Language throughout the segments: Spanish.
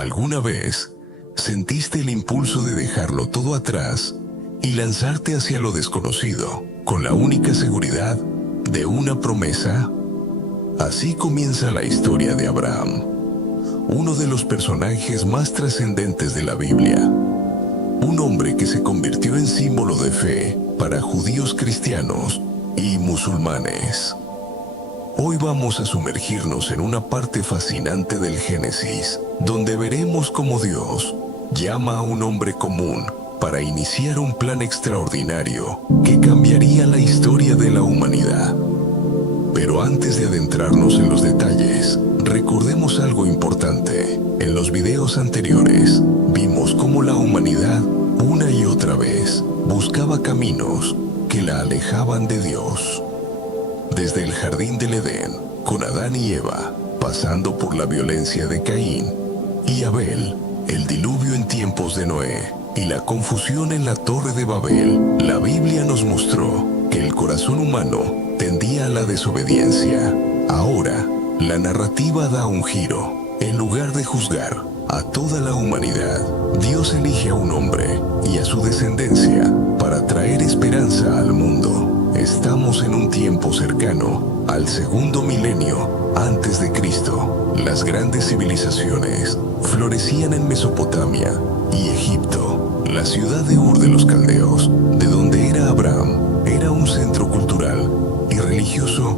¿Alguna vez sentiste el impulso de dejarlo todo atrás y lanzarte hacia lo desconocido con la única seguridad de una promesa? Así comienza la historia de Abraham, uno de los personajes más trascendentes de la Biblia. Un hombre que se convirtió en símbolo de fe para judíos, cristianos y musulmanes. Hoy vamos a sumergirnos en una parte fascinante del Génesis, donde veremos cómo Dios llama a un hombre común para iniciar un plan extraordinario que cambiaría la historia de la humanidad. Pero antes de adentrarnos en los detalles, recordemos algo importante. En los videos anteriores, vimos cómo la humanidad, una y otra vez, buscaba caminos que la alejaban de Dios. Desde el jardín del Edén, con Adán y Eva, pasando por la violencia de Caín y Abel, el diluvio en tiempos de Noé y la confusión en la Torre de Babel, la Biblia nos mostró que el corazón humano tendía a la desobediencia. Ahora, la narrativa da un giro. En lugar de juzgar a toda la humanidad, Dios elige a un hombre y a su descendencia para traer esperanza al mundo. Estamos en un tiempo cercano al segundo milenio antes de Cristo. Las grandes civilizaciones florecían en Mesopotamia y Egipto. La ciudad de Ur de los Caldeos, de donde era Abraham, era un centro cultural y religioso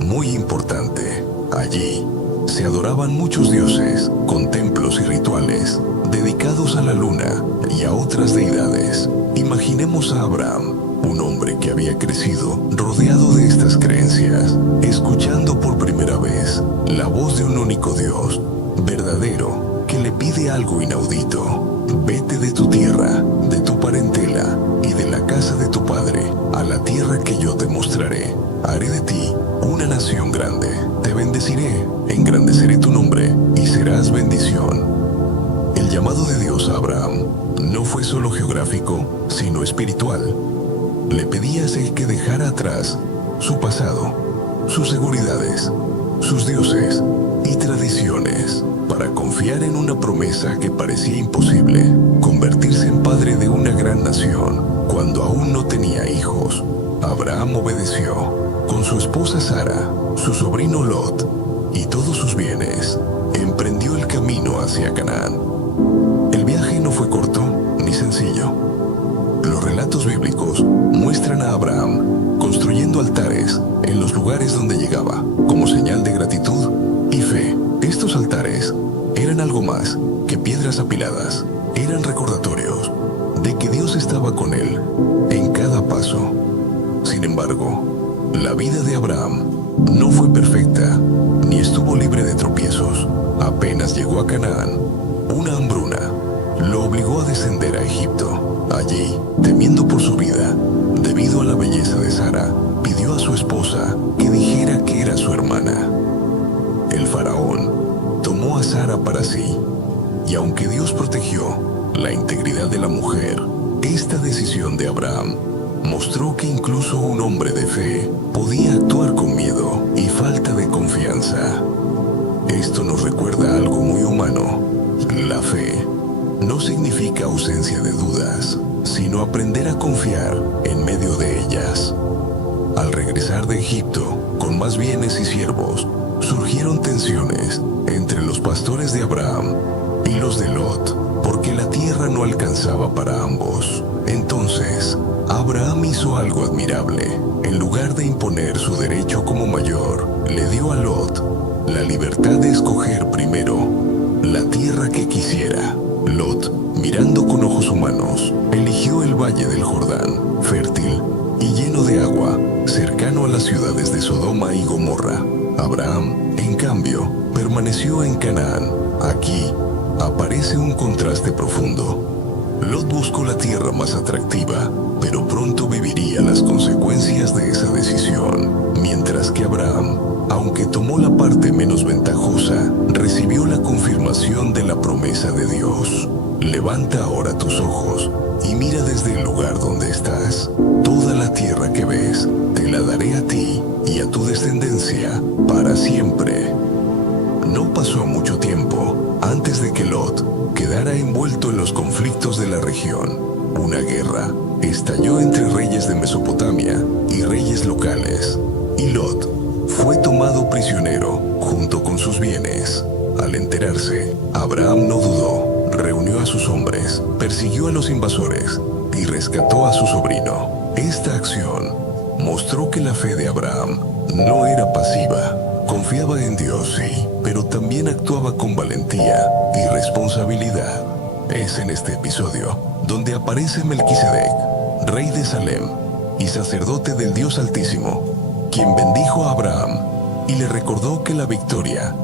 muy importante. Allí se adoraban muchos dioses, con templos y rituales dedicados a la luna y a otras deidades. Imaginemos a Abraham, un hombre que había crecido rodeado de estas creencias, escuchando por primera vez la voz de un único Dios, verdadero, que le pide algo inaudito: vete de tu tierra, de tu parentela y de la casa de tu padre, a la tierra que yo te mostraré. Haré de ti una nación grande, te bendeciré, engrandeceré tu nombre y serás bendición. El llamado de Dios a Abraham no fue solo geográfico, sino espiritual. Le pedía que dejara atrás su pasado, sus seguridades, sus dioses y tradiciones, para confiar en una promesa que parecía imposible: convertirse en padre de una gran nación. Cuando aún no tenía hijos, Abraham obedeció. Con su esposa Sara, su sobrino Lot y todos sus bienes, emprendió el camino hacia Canaán. El viaje no fue corto ni sencillo. Los relatos bíblicos muestran a Abraham construyendo altares en los lugares donde llegaba, como señal de gratitud y fe. Estos altares eran algo más que piedras apiladas. Eran recordatorios de que Dios estaba con él en cada paso. Sin embargo, la vida de Abraham no fue perfecta, ni estuvo libre de tropiezos. Apenas llegó a Canaán, una hambruna lo obligó a descender a Egipto. Allí, temiendo por su vida, debido a la belleza de Sara, pidió a su esposa que dijera que era su hermana. El faraón tomó a Sara para sí, y aunque Dios protegió la integridad de la mujer, esta decisión de Abraham mostró que incluso un hombre de fe podía actuar con miedo y falta de confianza. Esto nos recuerda algo muy humano. La fe no significa ausencia de dudas, sino aprender a confiar en medio de ellas. Al regresar de Egipto, con más bienes y siervos, surgieron tensiones entre los pastores de Abraham y los de Lot, porque la tierra no alcanzaba para ambos. Entonces, Abraham hizo algo admirable. En lugar de imponer su derecho como mayor, le dio a Lot la libertad de escoger primero la tierra que quisiera. Lot, mirando con ojos humanos, eligió el valle del Jordán, fértil y lleno de agua, cercano a las ciudades de Sodoma y Gomorra. Abraham, en cambio, permaneció en Canaán. Aquí aparece un contraste profundo. Lot buscó la tierra más atractiva, pero pronto viviría las consecuencias de esa decisión, mientras que Abraham, aunque tomó la parte menos ventajosa, recibió la confirmación de la promesa de Dios. Levanta ahora tus ojos y mira desde el lugar donde estás. Toda la tierra que ves, te la daré a ti y a tu descendencia para siempre. No pasó mucho tiempo antes de que Lot quedara envuelto en los conflictos de la región. Una guerra estalló entre reyes de Mesopotamia y reyes locales, y Lot fue tomado prisionero junto con sus bienes. Al enterarse, Abraham no dudó, reunió a sus hombres, persiguió a los invasores y rescató a su sobrino. Esta acción mostró que la fe de Abraham no era pasiva. Confiaba en Dios, sí, pero también actuaba con valentía y responsabilidad. Es en este episodio donde aparece Melquisedec, rey de Salem y sacerdote del Dios Altísimo, quien bendijo a Abraham y le recordó que la victoria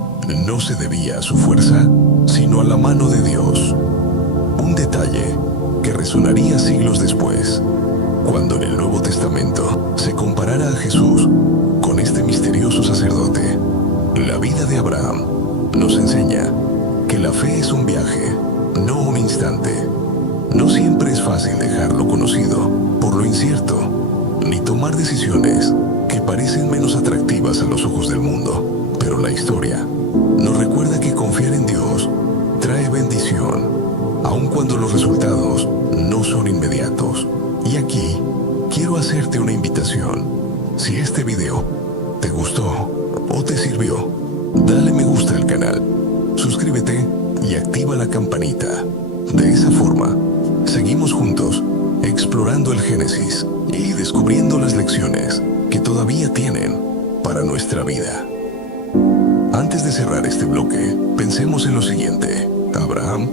no se debía a su fuerza, sino a la mano de Dios. Un detalle que resonaría siglos después, cuando en el Nuevo Testamento se comparara a Jesús con este misterioso sacerdote. La vida de Abraham nos enseña que la fe es un viaje, no un instante. No siempre es fácil dejar lo conocido por lo incierto, ni tomar decisiones que parecen menos atractivas a los ojos del mundo. Pero la historia nos recuerda que confiar en Dios trae bendición, aun cuando los resultados no son inmediatos. Y aquí quiero hacerte una invitación. Si este video te gustó o te sirvió, dale me gusta al canal, suscríbete y activa la campanita. De esa forma, seguimos juntos explorando el Génesis y descubriendo las lecciones que todavía tienen para nuestra vida. Antes de cerrar este bloque, pensemos en lo siguiente. Abraham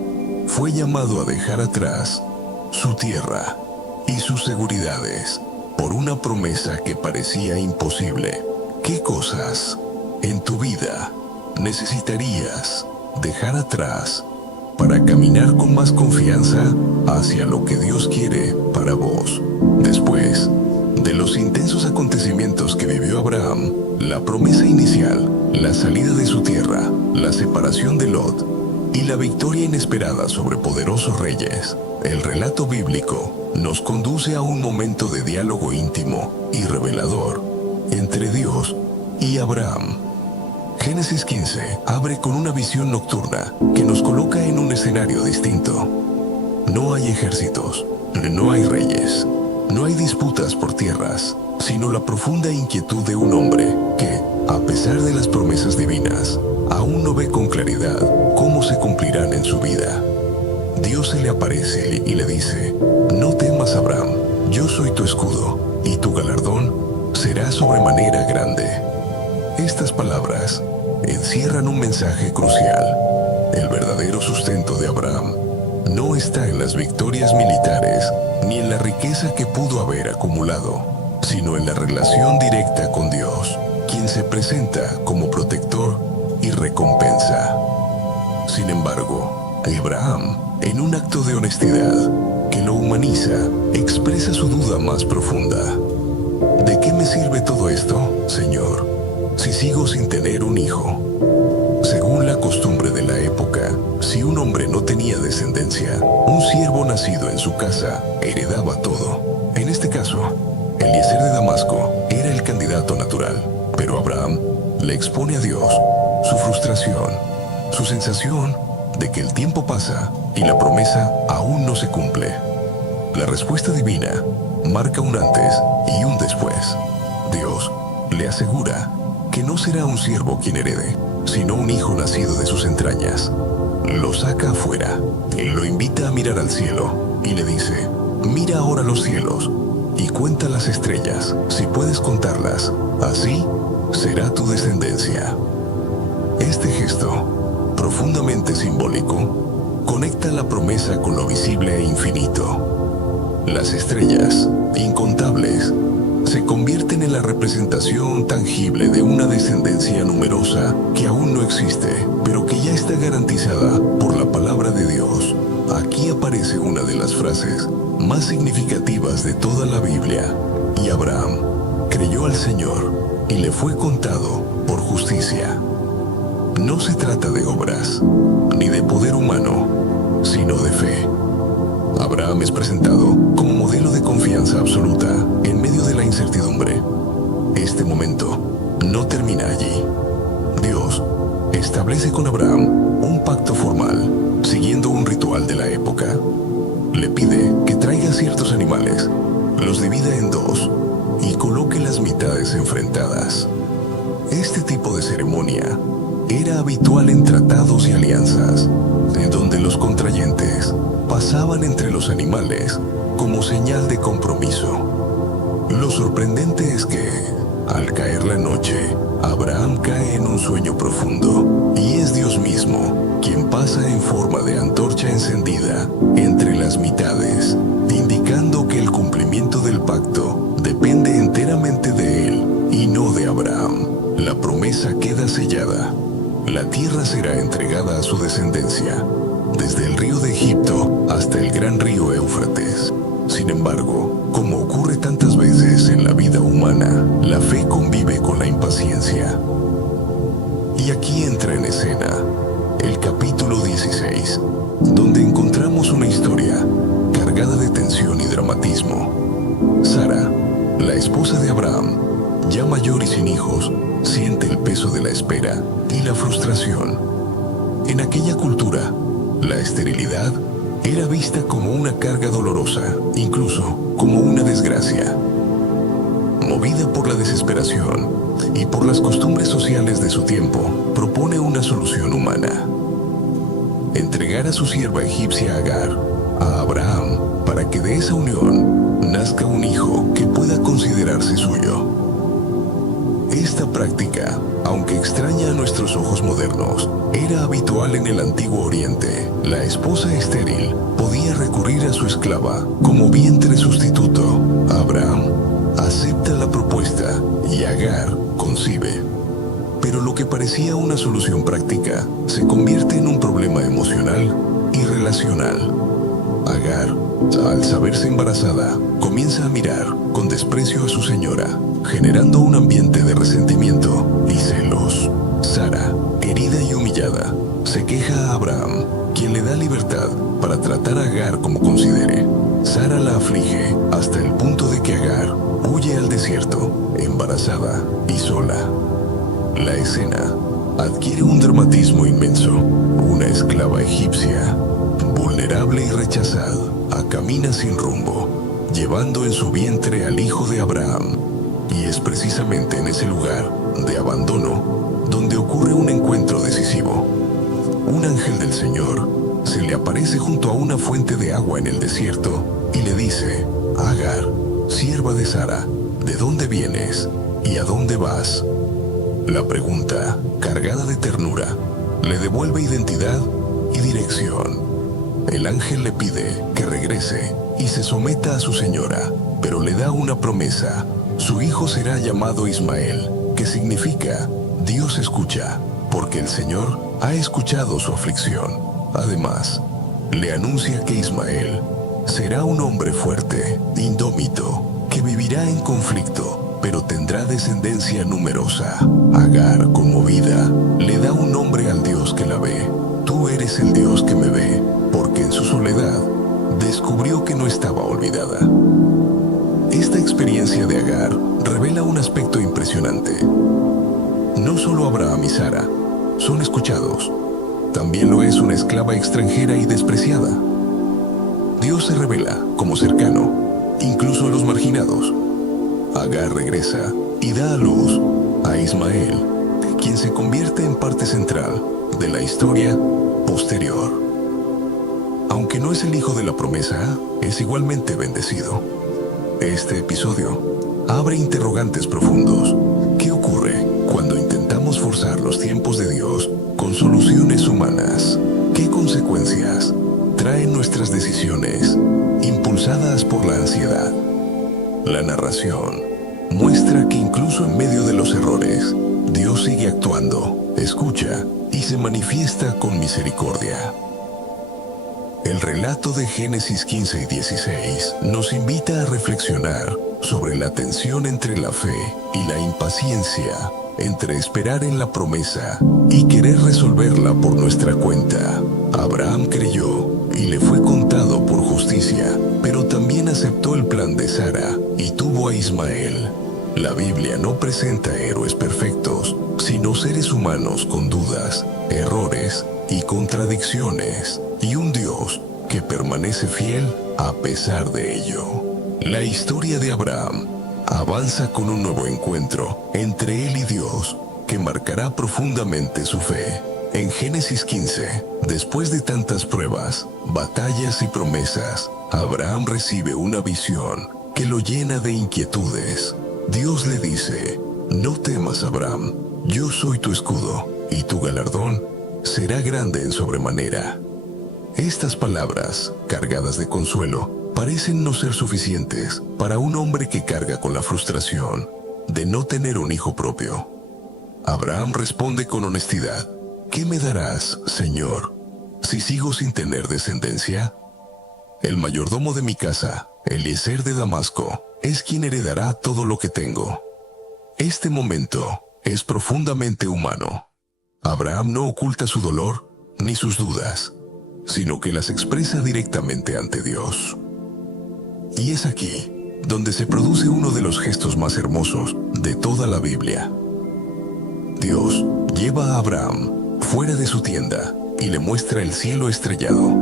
fue llamado a dejar atrás su tierra y sus seguridades por una promesa que parecía imposible. ¿Qué cosas en tu vida necesitarías dejar atrás para caminar con más confianza hacia lo que Dios quiere para vos? Después de los intensos acontecimientos que vivió Abraham, la promesa inicial, la salida de su tierra, la separación de Lot y la victoria inesperada sobre poderosos reyes, el relato bíblico nos conduce a un momento de diálogo íntimo y revelador entre Dios y Abraham. Génesis 15 abre con una visión nocturna que nos coloca en un escenario distinto. No hay ejércitos, no hay reyes, no hay disputas por tierras, sino la profunda inquietud de un hombre que, a pesar de las promesas divinas, aún no ve con claridad cómo se cumplirán en su vida. Dios se le aparece y le dice: no temas, Abraham, yo soy tu escudo, y tu galardón será sobremanera grande. Estas palabras encierran un mensaje crucial. El verdadero sustento de Abraham no está en las victorias militares ni en la riqueza que pudo haber acumulado, sino en la relación directa con Dios, quien se presenta como protector y recompensa. Sin embargo, Abraham, en un acto de honestidad que lo humaniza, expresa su duda más profunda. ¿De qué me sirve todo esto, Señor, si sigo sin tener un hijo? Según la costumbre de la época, si un hombre no tenía descendencia, un siervo nacido en su casa heredaba todo. En este caso, Eliezer de Damasco era el candidato natural, pero Abraham le expone a Dios su frustración, su sensación de que el tiempo pasa y la promesa aún no se cumple. La respuesta divina marca un antes y un después. Dios le asegura que no será un siervo quien herede, sino un hijo nacido de sus entrañas. Lo saca afuera y lo invita a mirar al cielo y le dice: mira ahora los cielos y cuenta las estrellas, si puedes contarlas, así será tu descendencia. Este gesto, profundamente simbólico, conecta la promesa con lo visible e infinito. Las estrellas, incontables, se convierten en la representación tangible de una descendencia numerosa que aún no existe, pero que ya está garantizada por la palabra de Dios. Aquí aparece una de las frases más significativas de toda la Biblia: y Abraham creyó al Señor y le fue contado por justicia. No se trata de obras, ni de poder humano, sino de fe. Abraham es presentado como modelo de confianza absoluta en medio de la incertidumbre. Este momento no termina allí. Dios establece con Abraham un pacto formal, siguiendo un ritual de la época. Le pide que traiga ciertos animales, los divida en dos y coloque las mitades enfrentadas. Este tipo de ceremonia era habitual en tratados y alianzas, en donde los contrayentes pasaban entre los animales como señal de compromiso. Lo sorprendente es que, al caer la noche, Abraham cae en un sueño profundo y es Dios mismo quien pasa en forma de antorcha encendida entre las mitades, indicando que el cumplimiento del pacto depende enteramente de él y no de Abraham. La promesa queda sellada. La tierra será entregada a su descendencia, desde el río de Egipto hasta el gran río Éufrates. Sin embargo, como ocurre tantas veces en la vida humana, la fe convive con la impaciencia. Y aquí entra en escena el capítulo 16, donde encontramos una historia cargada de tensión y dramatismo. Sara, la esposa de Abraham, ya mayor y sin hijos, siente el peso de la espera y la frustración. En aquella cultura, la esterilidad era vista como una carga dolorosa, incluso como una desgracia. Movida por la desesperación y por las costumbres sociales de su tiempo, propone una solución humana: entregar a su sierva egipcia Agar a Abraham para que de esa unión nazca un hijo que pueda considerarse suyo. Esta práctica, aunque extraña a nuestros ojos modernos, era habitual en el Antiguo Oriente. La esposa estéril podía recurrir a su esclava como vientre sustituto. Abraham acepta la propuesta y Agar concibe. Pero lo que parecía una solución práctica se convierte en un problema emocional y relacional. Agar, al saberse embarazada, comienza a mirar con desprecio a su señora, generando un ambiente de resentimiento y celos. Sara, herida y humillada, se queja a Abraham, quien le da libertad para tratar a Agar como considere. Sara la aflige hasta el punto de que Agar huye al desierto, embarazada y sola. La escena adquiere un dramatismo inmenso. Una esclava egipcia, vulnerable y rechazada, camina sin rumbo, llevando en su vientre al hijo de Abraham. Y es precisamente en ese lugar de abandono donde ocurre un encuentro decisivo. Un ángel del Señor se le aparece junto a una fuente de agua en el desierto y le dice: Agar, sierva de Sara, ¿de dónde vienes y a dónde vas? La pregunta, cargada de ternura, le devuelve identidad y dirección. El ángel le pide que regrese y se someta a su señora, pero le da una promesa: su hijo será llamado Ismael, que significa Dios escucha, porque el Señor ha escuchado su aflicción. Además, le anuncia que Ismael será un hombre fuerte, indómito, que vivirá en conflicto, pero tendrá descendencia numerosa. Agar, conmovida, le da un nombre al Dios que la ve: tú eres el Dios que me ve, porque en su soledad descubrió que no estaba olvidada. Esta experiencia de Agar revela un aspecto impresionante. No solo Abraham y Sara son escuchados, también lo es una esclava extranjera y despreciada. Dios se revela como cercano, incluso a los marginados. Agar regresa y da a luz a Ismael, quien se convierte en parte central de la historia posterior. Aunque no es el hijo de la promesa, es igualmente bendecido. Este episodio abre interrogantes profundos. ¿Qué ocurre cuando intentamos forzar los tiempos de Dios con soluciones humanas? ¿Qué consecuencias traen nuestras decisiones impulsadas por la ansiedad? La narración muestra que incluso en medio de los errores, Dios sigue actuando, escucha y se manifiesta con misericordia. El relato de Génesis 15 y 16 nos invita a reflexionar sobre la tensión entre la fe y la impaciencia, entre esperar en la promesa y querer resolverla por nuestra cuenta. Abraham creyó y le fue contado por justicia, pero también aceptó el plan de Sara y tuvo a Ismael. La Biblia no presenta héroes perfectos, sino seres humanos con dudas, errores y contradicciones, y un Dios que permanece fiel a pesar de ello. La historia de Abraham avanza con un nuevo encuentro entre él y Dios que marcará profundamente su fe. En Génesis 15, después de tantas pruebas, batallas y promesas, Abraham recibe una visión que lo llena de inquietudes. Dios le dice: no temas, Abraham, yo soy tu escudo, y tu galardón será grande en sobremanera. Estas palabras, cargadas de consuelo, parecen no ser suficientes para un hombre que carga con la frustración de no tener un hijo propio. Abraham responde con honestidad: ¿qué me darás, Señor, si sigo sin tener descendencia? El mayordomo de mi casa, Eliezer de Damasco, es quien heredará todo lo que tengo. Este momento es profundamente humano. Abraham no oculta su dolor ni sus dudas, sino que las expresa directamente ante Dios. Y es aquí donde se produce uno de los gestos más hermosos de toda la Biblia. Dios lleva a Abraham fuera de su tienda y le muestra el cielo estrellado.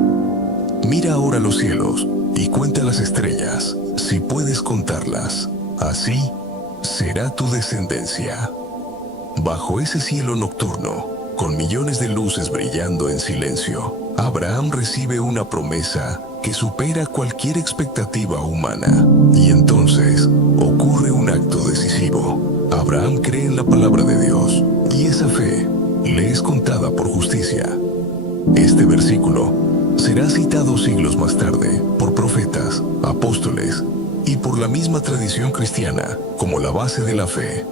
Mira ahora los cielos y cuenta las estrellas, si puedes contarlas. Así será tu descendencia. Bajo ese cielo nocturno, con millones de luces brillando en silencio, Abraham recibe una promesa que supera cualquier expectativa humana. Y entonces ocurre un acto decisivo. Abraham cree en la palabra de Dios, y esa fe le es contada por justicia. Este versículo será citado siglos más tarde por profetas, apóstoles y por la misma tradición cristiana como la base de la fe.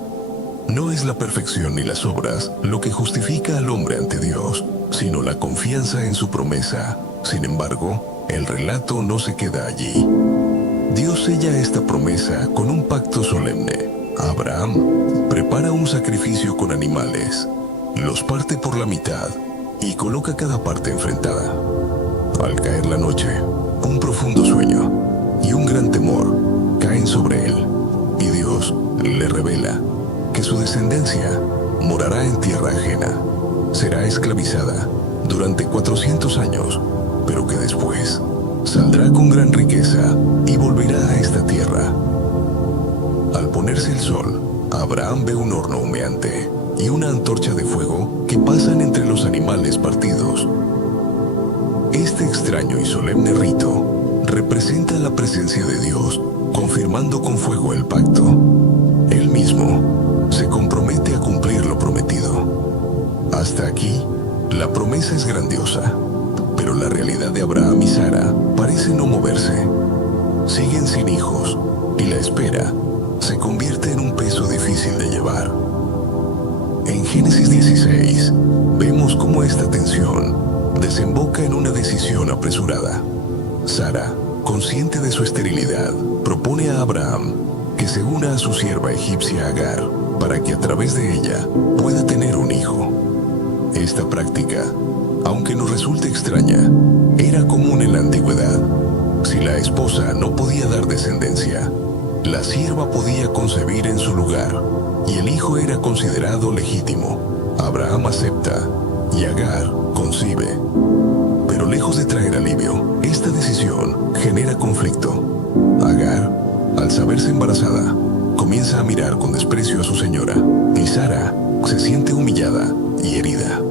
No es la perfección ni las obras lo que justifica al hombre ante Dios, sino la confianza en su promesa. Sin embargo, el relato no se queda allí. Dios sella esta promesa con un pacto solemne. Abraham prepara un sacrificio con animales, los parte por la mitad y coloca cada parte enfrentada. Al caer la noche, un profundo sueño y un gran temor caen sobre él, y Dios le revela que su descendencia morará en tierra ajena, será esclavizada durante 400 años, pero que después saldrá con gran riqueza y volverá a esta tierra. Al ponerse el sol, Abraham ve un horno humeante y una antorcha de fuego que pasan entre los animales partidos. Este extraño y solemne rito representa la presencia de Dios, confirmando con fuego el pacto. Él mismo se compromete a cumplir lo prometido. Hasta aquí, la promesa es grandiosa, pero la realidad de Abraham y Sara parece no moverse. Siguen sin hijos, y la espera se convierte en un peso difícil de llevar. En Génesis 16, vemos cómo esta tensión desemboca en una decisión apresurada. Sara, consciente de su esterilidad, propone a Abraham que se una a su sierva egipcia Agar para que a través de ella pueda tener un hijo. Esta práctica, aunque nos resulte extraña, era común en la antigüedad. Si la esposa no podía dar descendencia, la sierva podía concebir en su lugar, y el hijo era considerado legítimo. Abraham acepta, y Agar concibe. Pero lejos de traer alivio, esta decisión genera conflicto. Agar, al saberse embarazada, comienza a mirar con desprecio a su señora, y Sara se siente humillada y herida.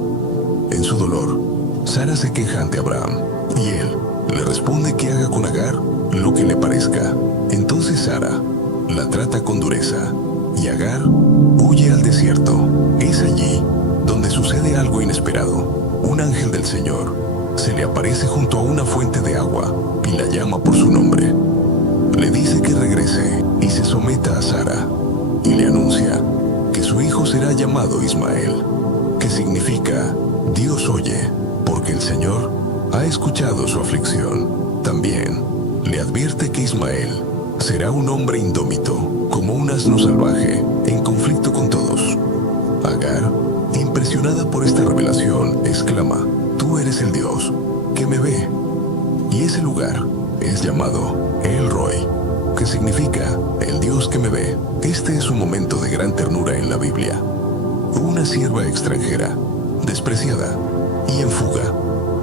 En su dolor, Sara se queja ante Abraham, y él le responde que haga con Agar lo que le parezca. Entonces Sara la trata con dureza, y Agar huye al desierto. Es allí donde sucede algo inesperado. Un ángel del Señor se le aparece junto a una fuente de agua y la llama por su nombre. Le dice que regrese y se someta a Sara, y le anuncia que su hijo será llamado Ismael, que significa Dios oye, porque el Señor ha escuchado su aflicción. También le advierte que Ismael será un hombre indómito, como un asno salvaje, en conflicto con todos. Agar, impresionada por esta revelación, exclama: «Tú eres el Dios que me ve». Y ese lugar es llamado El Roi, que significa el Dios que me ve. Este es un momento de gran ternura en la Biblia. Una sierva extranjera, despreciada, y en fuga,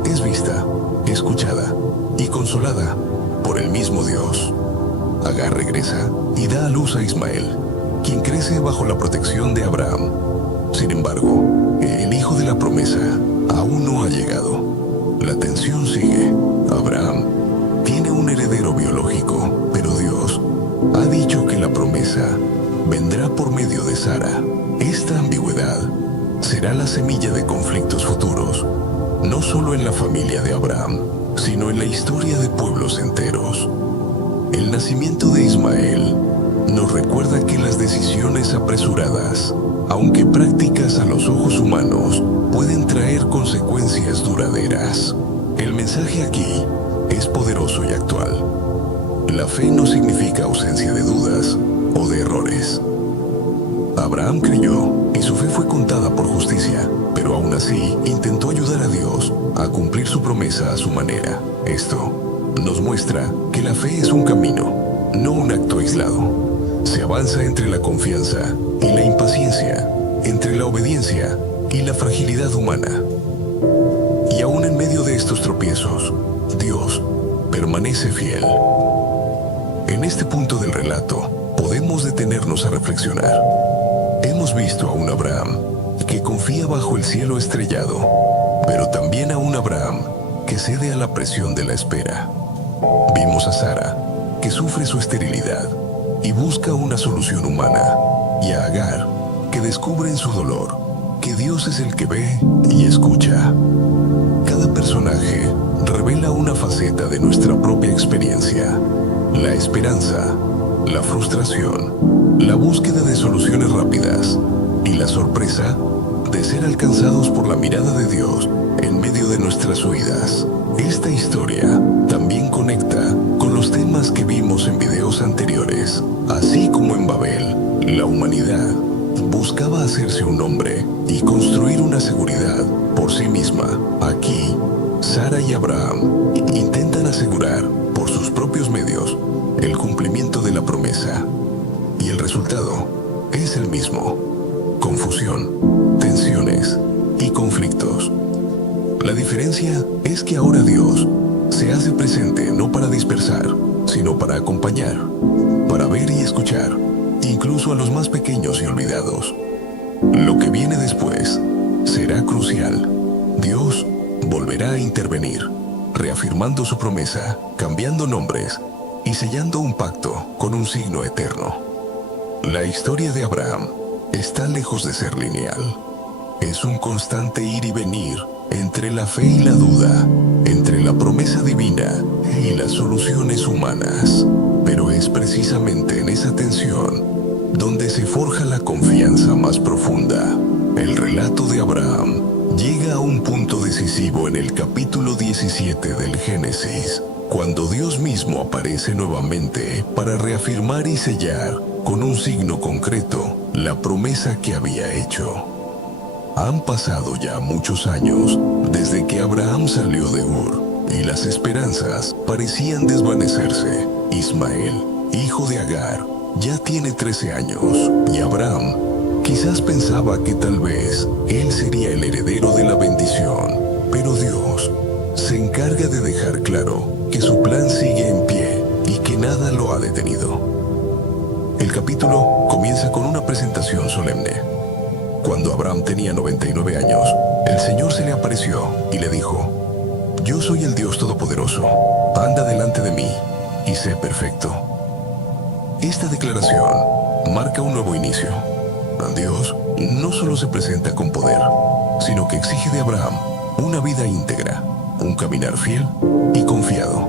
es vista, escuchada y consolada por el mismo Dios. Agar regresa y da a luz a Ismael, quien crece bajo la protección de Abraham. Sin embargo, el hijo de la promesa aún no ha llegado. La tensión sigue. Abraham tiene un heredero biológico, pero Dios ha dicho que la promesa vendrá por medio de Sara. Esta ambigüedad será la semilla de conflictos futuros, no solo en la familia de Abraham, sino en la historia de pueblos enteros. El nacimiento de Ismael nos recuerda que las decisiones apresuradas, aunque prácticas a los ojos humanos, pueden traer consecuencias duraderas. El mensaje aquí es poderoso y actual. La fe no significa ausencia de dudas o de errores. Abraham creyó y su fe fue contada por justicia, pero aún así intentó ayudar a Dios a cumplir su promesa a su manera. Esto nos muestra que la fe es un camino, no un acto aislado. Se avanza entre la confianza y la impaciencia, entre la obediencia y la fragilidad humana. Y aún en medio de estos tropiezos, Dios permanece fiel. En este punto del relato, podemos detenernos a reflexionar. Hemos visto a un Abraham que confía bajo el cielo estrellado, pero también a un Abraham que cede a la presión de la espera. Vimos a Sara, que sufre su esterilidad y busca una solución humana, y a Agar, que descubre en su dolor que Dios es el que ve y escucha. Cada personaje revela una faceta de nuestra propia experiencia: la esperanza, la frustración, la búsqueda de soluciones rápidas y la sorpresa de ser alcanzados por la mirada de Dios en medio de nuestras huidas. Esta historia también conecta con los temas que vimos en videos anteriores. Así como en Babel, la humanidad buscaba hacerse un nombre y construir una seguridad por sí misma. Aquí, Sara y Abraham intentan asegurar por sus propios medios el cumplimiento de la promesa. Y el resultado es el mismo: confusión, tensiones y conflictos. La diferencia es que ahora Dios se hace presente no para dispersar, sino para acompañar, para ver y escuchar, incluso a los más pequeños y olvidados. Lo que viene después será crucial. Dios volverá a intervenir, reafirmando su promesa, cambiando nombres y sellando un pacto con un signo eterno. La historia de Abraham está lejos de ser lineal. Es un constante ir y venir entre la fe y la duda, entre la promesa divina y las soluciones humanas. Pero es precisamente en esa tensión donde se forja la confianza más profunda. El relato de Abraham llega a un punto decisivo en el capítulo 17 del Génesis, cuando Dios mismo aparece nuevamente para reafirmar y sellar con un signo concreto la promesa que había hecho. Han pasado ya muchos años desde que Abraham salió de Ur, y las esperanzas parecían desvanecerse. Ismael, hijo de Agar, ya tiene 13 años, y Abraham quizás pensaba que tal vez él sería el heredero de la bendición, pero Dios se encarga de dejar claro que su plan sigue en pie y que nada lo ha detenido. El capítulo comienza con una presentación solemne. Cuando Abraham tenía 99 años, el Señor se le apareció y le dijo: «Yo soy el Dios Todopoderoso, anda delante de mí y sé perfecto». Esta declaración marca un nuevo inicio. Dios no solo se presenta con poder, sino que exige de Abraham una vida íntegra, un caminar fiel y confiado.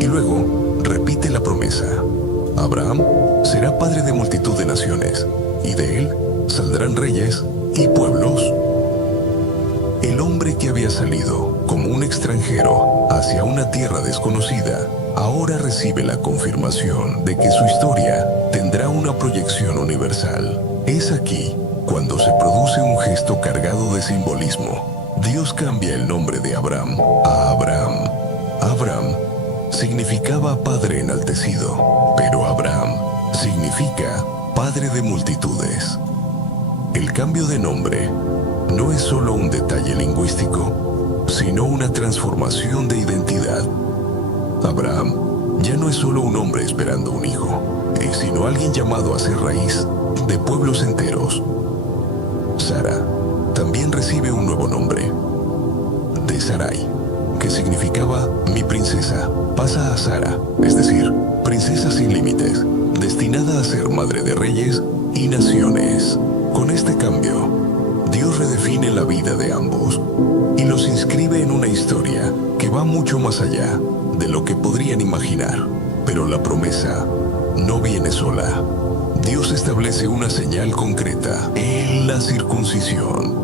Y luego repite la promesa: Abraham será padre de multitud de naciones, y de él saldrán reyes y pueblos. El hombre que había salido como un extranjero hacia una tierra desconocida, ahora recibe la confirmación de que su historia tendrá una proyección universal. Es aquí cuando se produce un gesto cargado de simbolismo. Dios cambia el nombre de Abraham a Abraham. Abraham significaba padre enaltecido, pero Abraham significa padre de multitudes. El cambio de nombre no es solo un detalle lingüístico, sino una transformación de identidad. Abraham ya no es solo un hombre esperando un hijo, sino alguien llamado a ser raíz de pueblos enteros. Sara también recibe un nuevo nombre. De Sarai, que significaba mi princesa, pasa a Sara, es decir, princesa sin límites, destinada a ser madre de reyes y naciones. Con este cambio, Dios redefine la vida de ambos y los inscribe en una historia que va mucho más allá de lo que podrían imaginar. Pero la promesa no viene sola. Dios establece una señal concreta en la circuncisión.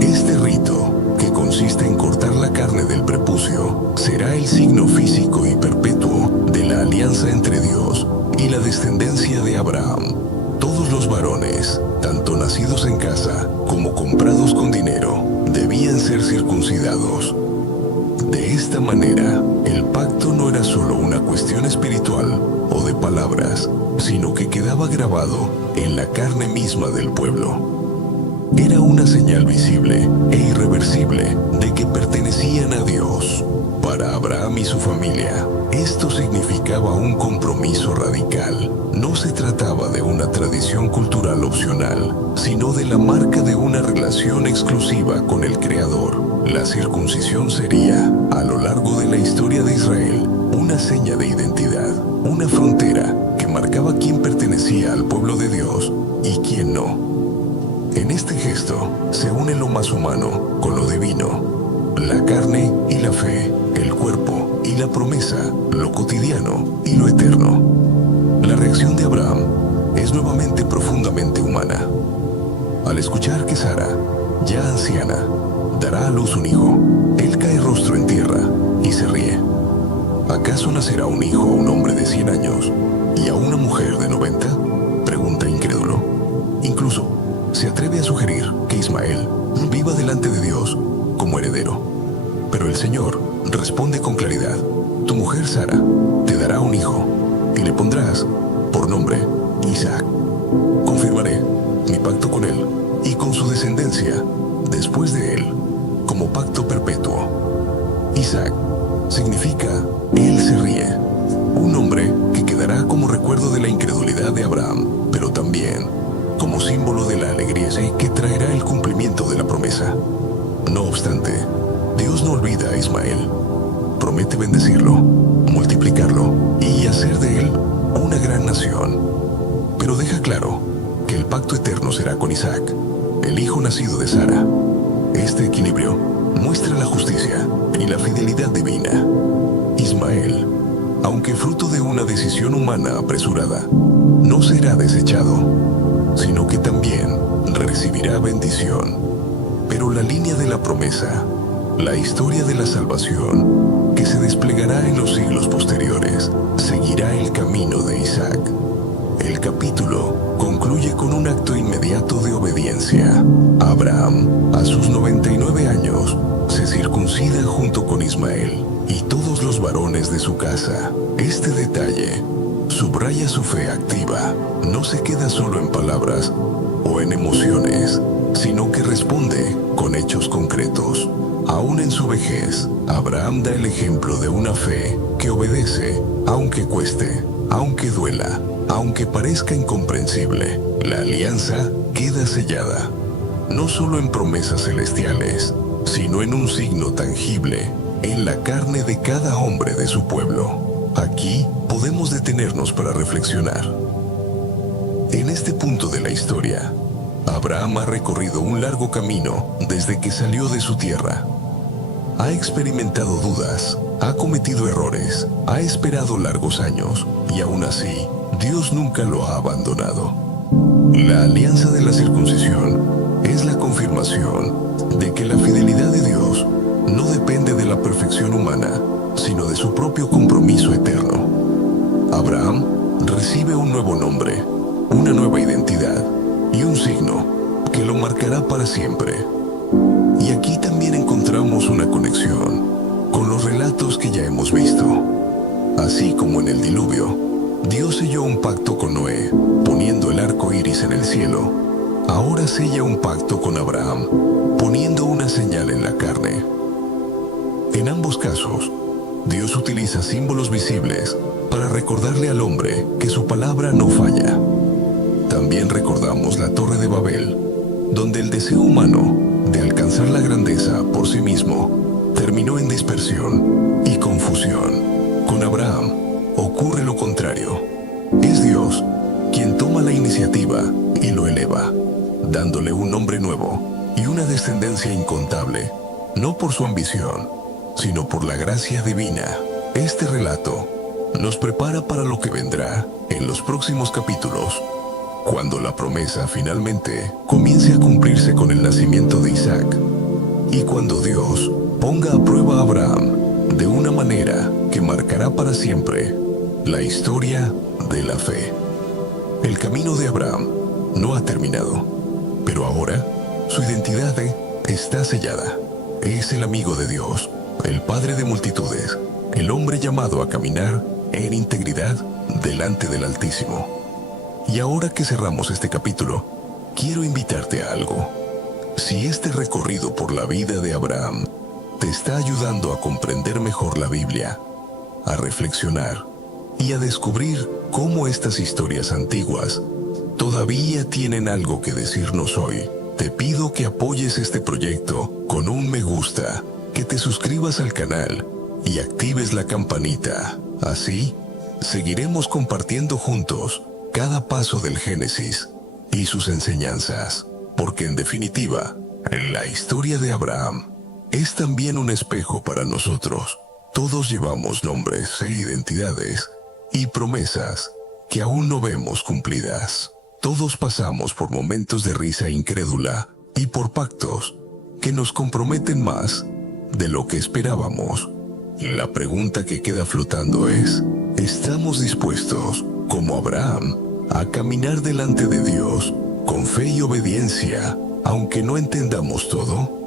Este rito, que consiste en cortar la carne del prepucio, será el signo físico y perpetuo de la alianza entre Dios y la descendencia de Abraham. Todos los varones, tanto nacidos en casa como comprados con dinero, debían ser circuncidados. De esta manera, el pacto no era solo una cuestión espiritual o de palabras, sino que quedaba grabado en la carne misma del pueblo. Era una señal visible e irreversible de que pertenecían a Dios. Para Abraham y su familia, esto significaba un compromiso radical. No se trataba de una tradición cultural opcional, sino de la marca de una relación exclusiva con el Creador. La circuncisión sería, a lo largo de la historia de Israel, una seña de identidad, una frontera que marcaba quién pertenecía al pueblo de Dios y quién no. En este gesto se une lo más humano con lo divino, la carne y la fe, el cuerpo y la promesa, lo cotidiano y lo eterno. La reacción de Abraham es nuevamente profundamente humana. Al escuchar que Sara, ya anciana, dará a luz un hijo, él cae rostro en tierra y se ríe. ¿Acaso nacerá un hijo a un hombre de 100 años y a una mujer de 90? Pregunta incrédulo. Incluso se atreve a sugerir que Ismael viva delante de Dios como heredero. Pero el Señor responde con claridad: tu mujer Sara te dará un hijo y le pondrás por nombre Isaac. Confirmaré mi pacto con él y con su descendencia después de él como pacto perpetuo. Isaac significa él se ríe, un nombre que quedará como recuerdo de la incredulidad de Abraham, pero también como símbolo de la alegría que traerá el cumplimiento de la promesa. No obstante, Dios no olvida a Ismael. Promete bendecirlo, multiplicarlo y hacer de él una gran nación. Pero deja claro que el pacto eterno será con Isaac, el hijo nacido de Sara. Este equilibrio muestra la justicia y la fidelidad divina. Ismael, aunque fruto de una decisión humana apresurada, no será desechado, sino que también recibirá bendición. Pero la línea de la promesa, la historia de la salvación, que se desplegará en los siglos posteriores, seguirá el camino de Isaac. El capítulo concluye con un acto inmediato de obediencia. Abraham, a sus 99 años, se circuncida junto con Ismael y todos los varones de su casa. Este detalle subraya su fe activa. No se queda solo en palabras o en emociones, sino que responde con hechos concretos. Aún en su vejez, Abraham da el ejemplo de una fe que obedece, aunque cueste, aunque duela, aunque parezca incomprensible. La alianza queda sellada, no solo en promesas celestiales, sino en un signo tangible, en la carne de cada hombre de su pueblo. Aquí podemos detenernos para reflexionar. En este punto de la historia, Abraham ha recorrido un largo camino desde que salió de su tierra. Ha experimentado dudas, ha cometido errores, ha esperado largos años y aún así, Dios nunca lo ha abandonado. La alianza de la circuncisión es la confirmación de que la fidelidad de Dios no depende de la perfección humana, sino de su propio compromiso eterno. Abraham recibe un nuevo nombre, una nueva identidad y un signo que lo marcará para siempre. Y aquí también encontramos una conexión con los relatos que ya hemos visto. Así como en el diluvio, Dios selló un pacto con Noé, poniendo el arco iris en el cielo. Ahora sella un pacto con Abraham, poniendo una señal en la carne. En ambos casos, Dios utiliza símbolos visibles para recordarle al hombre que su palabra no falla. También recordamos la Torre de Babel, donde el deseo humano de alcanzar la grandeza por sí mismo terminó en dispersión y confusión. Con Abraham ocurre lo contrario. Es Dios quien toma la iniciativa y lo eleva, dándole un nombre nuevo y una descendencia incontable, no por su ambición, sino por la gracia divina. Este relato nos prepara para lo que vendrá en los próximos capítulos, cuando la promesa finalmente comience a cumplirse con el nacimiento de Isaac, y cuando Dios ponga a prueba a Abraham de una manera que marcará para siempre la historia de la fe. El camino de Abraham no ha terminado, pero ahora su identidad está sellada. Es el amigo de Dios, el padre de multitudes, el hombre llamado a caminar en integridad delante del Altísimo. Y ahora que cerramos este capítulo, quiero invitarte a algo. Si este recorrido por la vida de Abraham te está ayudando a comprender mejor la Biblia, a reflexionar y a descubrir cómo estas historias antiguas todavía tienen algo que decirnos hoy, te pido que apoyes este proyecto con un me gusta, que te suscribas al canal y actives la campanita. Así, seguiremos compartiendo juntos cada paso del Génesis y sus enseñanzas, porque en definitiva, la historia de Abraham es también un espejo para nosotros. Todos llevamos nombres e identidades y promesas que aún no vemos cumplidas. Todos pasamos por momentos de risa incrédula y por pactos que nos comprometen más de lo que esperábamos. La pregunta que queda flotando es, ¿estamos dispuestos, como Abraham, a caminar delante de Dios con fe y obediencia, aunque no entendamos todo?